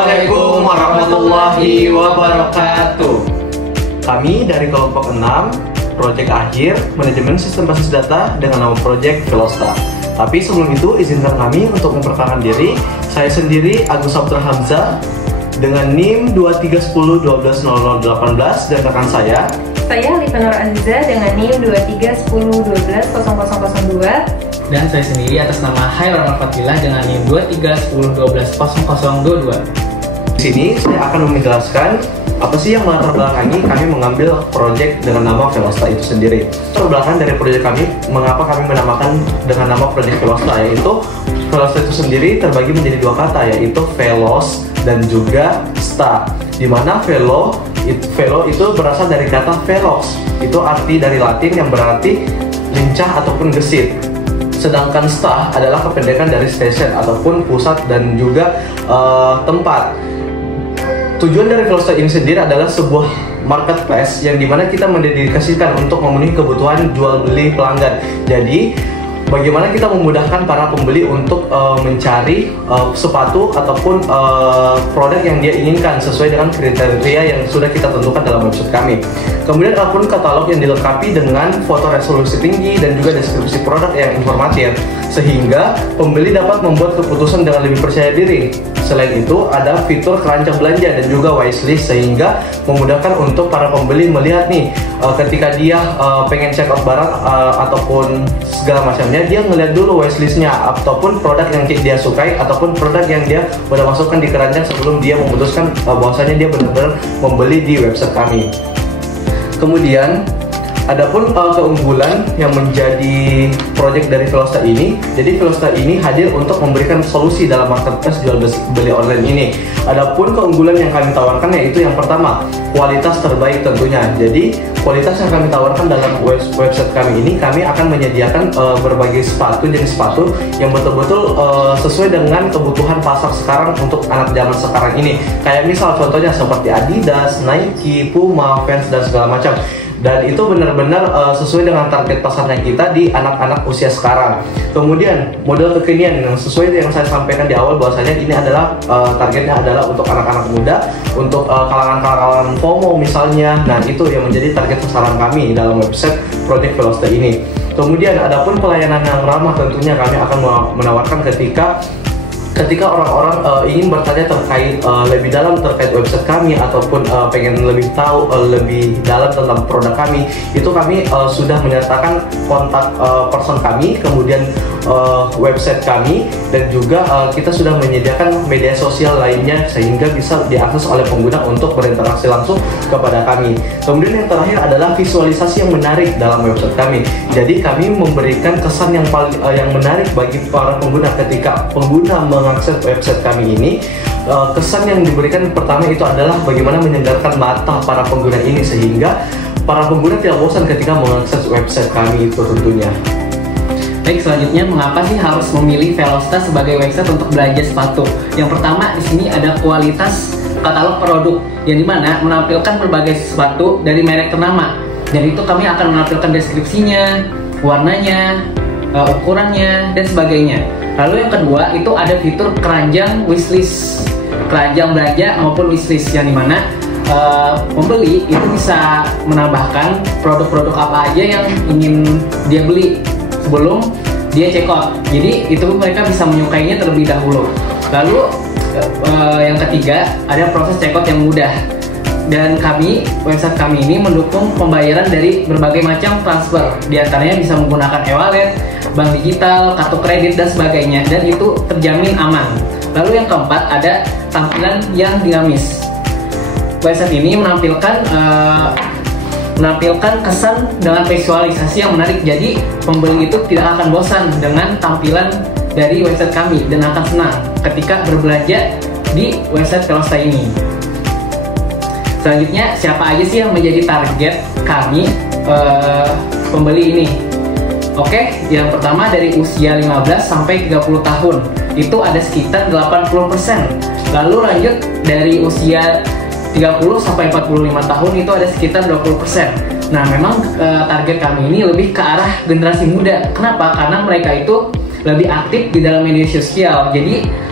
Assalamualaikum warahmatullahi wabarakatuh. Kami dari kelompok 6, Project Akhir, Manajemen Sistem Basis Data dengan nama Project Velosta. Tapi sebelum itu, izinkan kami untuk memperkenalkan diri. Saya sendiri Agus Sabtra Hamzah dengan NIM 2310120018 dan rekan saya Alifa Nur Aziza dengan NIM 2310120002. Dan saya sendiri atas nama Hairul Fatilah dengan NIM 2310120022. Di sini saya akan menjelaskan apa sih yang melatar belakangi kami mengambil proyek dengan nama Velosta itu sendiri. Latar belakang dari proyek kami, mengapa kami menamakan dengan nama proyek Velosta, yaitu Velosta itu sendiri terbagi menjadi dua kata, yaitu velos dan juga sta. Dimana velo itu berasal dari kata velox, itu arti dari Latin yang berarti lincah ataupun gesit. Sedangkan sta adalah kependekan dari station ataupun pusat dan juga tempat. Tujuan dari Velosta ini sendiri adalah sebuah marketplace yang dimana kita mendedikasikan untuk memenuhi kebutuhan jual beli pelanggan. Jadi bagaimana kita memudahkan para pembeli untuk mencari sepatu ataupun produk yang dia inginkan sesuai dengan kriteria yang sudah kita tentukan dalam website kami. Kemudian akun katalog yang dilengkapi dengan foto resolusi tinggi dan juga deskripsi produk yang informatif, sehingga pembeli dapat membuat keputusan dengan lebih percaya diri. Selain itu, ada fitur keranjang belanja dan juga wishlist, sehingga memudahkan untuk para pembeli melihat nih ketika dia pengen check out barang ataupun segala macamnya, dia ngeliat dulu wishlistnya ataupun produk yang dia sukai ataupun produk yang dia udah masukkan di keranjang sebelum dia memutuskan bahwasanya dia benar-benar membeli di website kami. Kemudian adapun keunggulan yang menjadi proyek dari Velosta ini, jadi Velosta ini hadir untuk memberikan solusi dalam marketplace jual beli online ini. Adapun keunggulan yang kami tawarkan yaitu yang pertama, kualitas terbaik tentunya. Jadi kualitas yang kami tawarkan dalam website kami ini, kami akan menyediakan berbagai jenis sepatu yang betul-betul sesuai dengan kebutuhan pasar sekarang untuk anak zaman sekarang ini. Kayak misal contohnya seperti Adidas, Nike, Puma, Vans dan segala macam. Dan itu benar-benar sesuai dengan target pasarnya kita di anak-anak usia sekarang. Kemudian model kekinian yang sesuai yang saya sampaikan di awal, bahwasanya ini adalah targetnya adalah untuk anak-anak muda, untuk kalangan-kalangan FOMO misalnya. Nah, itu yang menjadi target sasaran kami dalam website Project Velosta ini. Kemudian adapun pelayanan yang ramah, tentunya kami akan menawarkan ketika orang-orang ingin bertanya terkait lebih dalam terkait website kami ataupun pengen lebih tahu lebih dalam tentang produk kami, itu kami sudah menyertakan kontak person kami, kemudian website kami, dan juga kita sudah menyediakan media sosial lainnya sehingga bisa diakses oleh pengguna untuk berinteraksi langsung kepada kami. Kemudian yang terakhir adalah visualisasi yang menarik dalam website kami. Jadi kami memberikan kesan yang menarik bagi para pengguna ketika pengguna mengakses website kami ini. Kesan yang diberikan pertama itu adalah bagaimana menyegarkan mata para pengguna ini, sehingga para pengguna tidak bosan ketika mengakses website kami itu tentunya. Baik, selanjutnya mengapa sih harus memilih Velosta sebagai website untuk belanja sepatu? Yang pertama, di sini ada kualitas katalog produk yang dimana menampilkan berbagai sepatu dari merek ternama. Dan itu kami akan menampilkan deskripsinya, warnanya, ukurannya, dan sebagainya. Lalu yang kedua, itu ada fitur keranjang wishlist, keranjang belanja maupun wishlist, yang dimana pembeli itu bisa menambahkan produk-produk apa aja yang ingin dia beli sebelum dia check out. Jadi itu mereka bisa menyukainya terlebih dahulu. Lalu yang ketiga, ada proses check out yang mudah. Dan website kami ini mendukung pembayaran dari berbagai macam transfer. Di antaranya bisa menggunakan e-wallet, bank digital, kartu kredit, dan sebagainya. Dan itu terjamin aman. Lalu yang keempat, ada tampilan yang dinamis. Website ini menampilkan kesan dengan visualisasi yang menarik. Jadi pembeli itu tidak akan bosan dengan tampilan dari website kami dan akan senang ketika berbelanja di website Velosta ini. Selanjutnya, siapa aja sih yang menjadi target kami pembeli ini? Oke, yang pertama dari usia 15 sampai 30 tahun itu ada sekitar 80%. Lalu lanjut dari usia 30 sampai 45 tahun itu ada sekitar 20%. Nah, memang target kami ini lebih ke arah generasi muda. Kenapa? Karena mereka itu lebih aktif di dalam media sosial. Jadi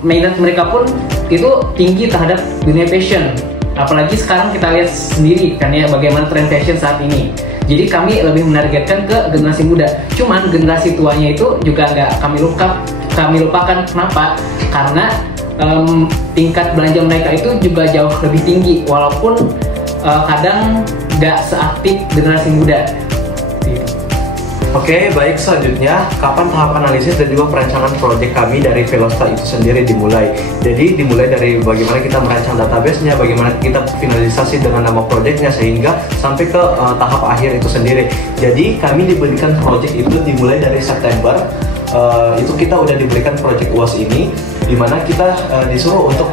minat mereka pun itu tinggi terhadap dunia fashion. Apalagi sekarang kita lihat sendiri kan ya bagaimana tren fashion saat ini. Jadi kami lebih menargetkan ke generasi muda. Cuman generasi tuanya itu juga nggak kami lupakan. Kenapa? Karena tingkat belanja mereka itu juga jauh lebih tinggi, walaupun kadang nggak seaktif generasi muda. Oke, baik, selanjutnya kapan tahap analisis dan juga perancangan proyek kami dari Velosta itu sendiri dimulai. Jadi dimulai dari bagaimana kita merancang database-nya, bagaimana kita finalisasi dengan nama proyeknya sehingga sampai ke tahap akhir itu sendiri. Jadi kami diberikan proyek itu dimulai dari September. Itu kita udah diberikan proyek UAS ini, dimana kita disuruh untuk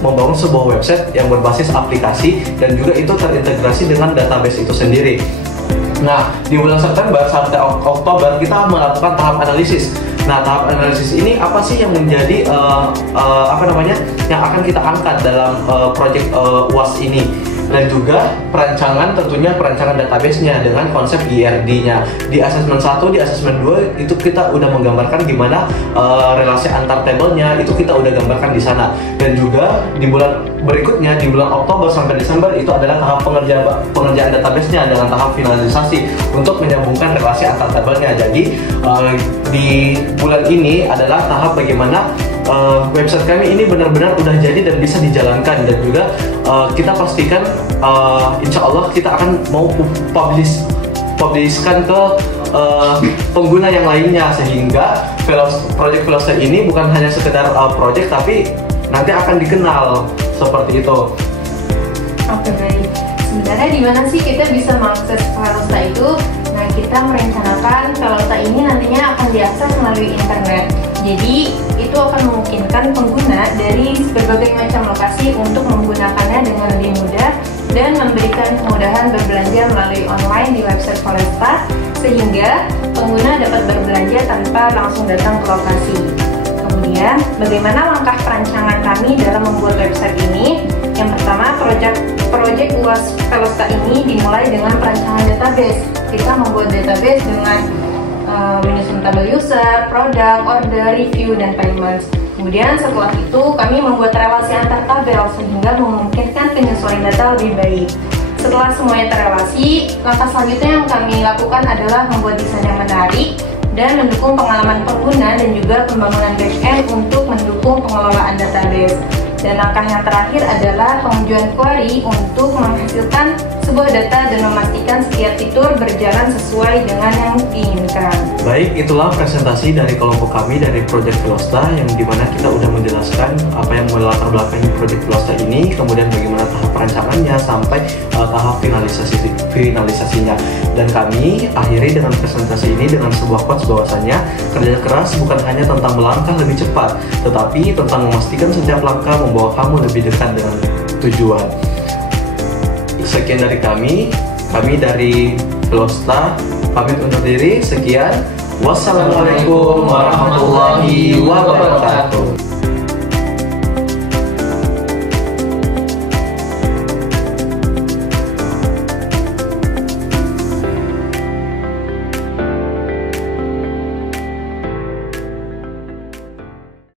membangun sebuah website yang berbasis aplikasi dan juga itu terintegrasi dengan database itu sendiri. Nah, di bulan September sampai Oktober kita melakukan tahap analisis. Nah, tahap analisis ini apa sih yang menjadi yang akan kita angkat dalam proyek UAS ini? Dan juga perancangan, tentunya perancangan database-nya dengan konsep IRD-nya. Di asesmen 1, di asesmen 2 itu kita udah menggambarkan gimana relasi antar tabelnya, itu kita udah gambarkan di sana. Dan juga di bulan berikutnya, di bulan Oktober sampai Desember itu adalah tahap pengerjaan database-nya dengan tahap finalisasi untuk menyambungkan relasi antar tabelnya. Jadi di bulan ini adalah tahap bagaimana website kami ini benar-benar udah jadi dan bisa dijalankan, dan juga kita pastikan insya Allah kita akan mau publishkan ke pengguna yang lainnya, sehingga project Velosta ini bukan hanya sekedar project tapi nanti akan dikenal seperti itu. Oke, baik. Sebenarnya di mana sih kita bisa mengakses Velosta itu? Nah, kita merencanakan Velosta ini nantinya akan diakses melalui internet. Jadi itu akan memungkinkan pengguna dari berbagai macam lokasi untuk menggunakannya dengan lebih mudah dan memberikan kemudahan berbelanja melalui online di website Velosta, sehingga pengguna dapat berbelanja tanpa langsung datang ke lokasi. Kemudian, bagaimana langkah perancangan kami dalam membuat website ini? Yang pertama, proyek UAS Velosta ini dimulai dengan perancangan database. Kita membuat database dengan menyusun tabel user, produk, order, review, dan payments. Kemudian setelah itu kami membuat relasi antar tabel sehingga memungkinkan penyesuaian data lebih baik. Setelah semuanya terrelasi, langkah selanjutnya yang kami lakukan adalah membuat desain yang menarik dan mendukung pengalaman pengguna dan juga pembangunan back-end untuk mendukung pengelolaan database. Dan langkah yang terakhir adalah pengujian query untuk menghasilkan sebuah data dan memastikan setiap fitur berjalan sesuai dengan yang diinginkan. Baik, itulah presentasi dari kelompok kami dari Project Velosta, yang dimana kita udah menjelaskan apa yang melatar belakangi Project Velosta ini, kemudian bagaimana tahap perancangannya sampai tahap finalisasinya. Dan kami akhiri dengan presentasi ini dengan sebuah quotes bahwasannya kerja keras bukan hanya tentang melangkah lebih cepat, tetapi tentang memastikan setiap langkah membawa kamu lebih dekat dengan tujuan. Sekian dari kami dari Velosta pamit undur diri. Sekian, wassalamualaikum warahmatullahi wabarakatuh.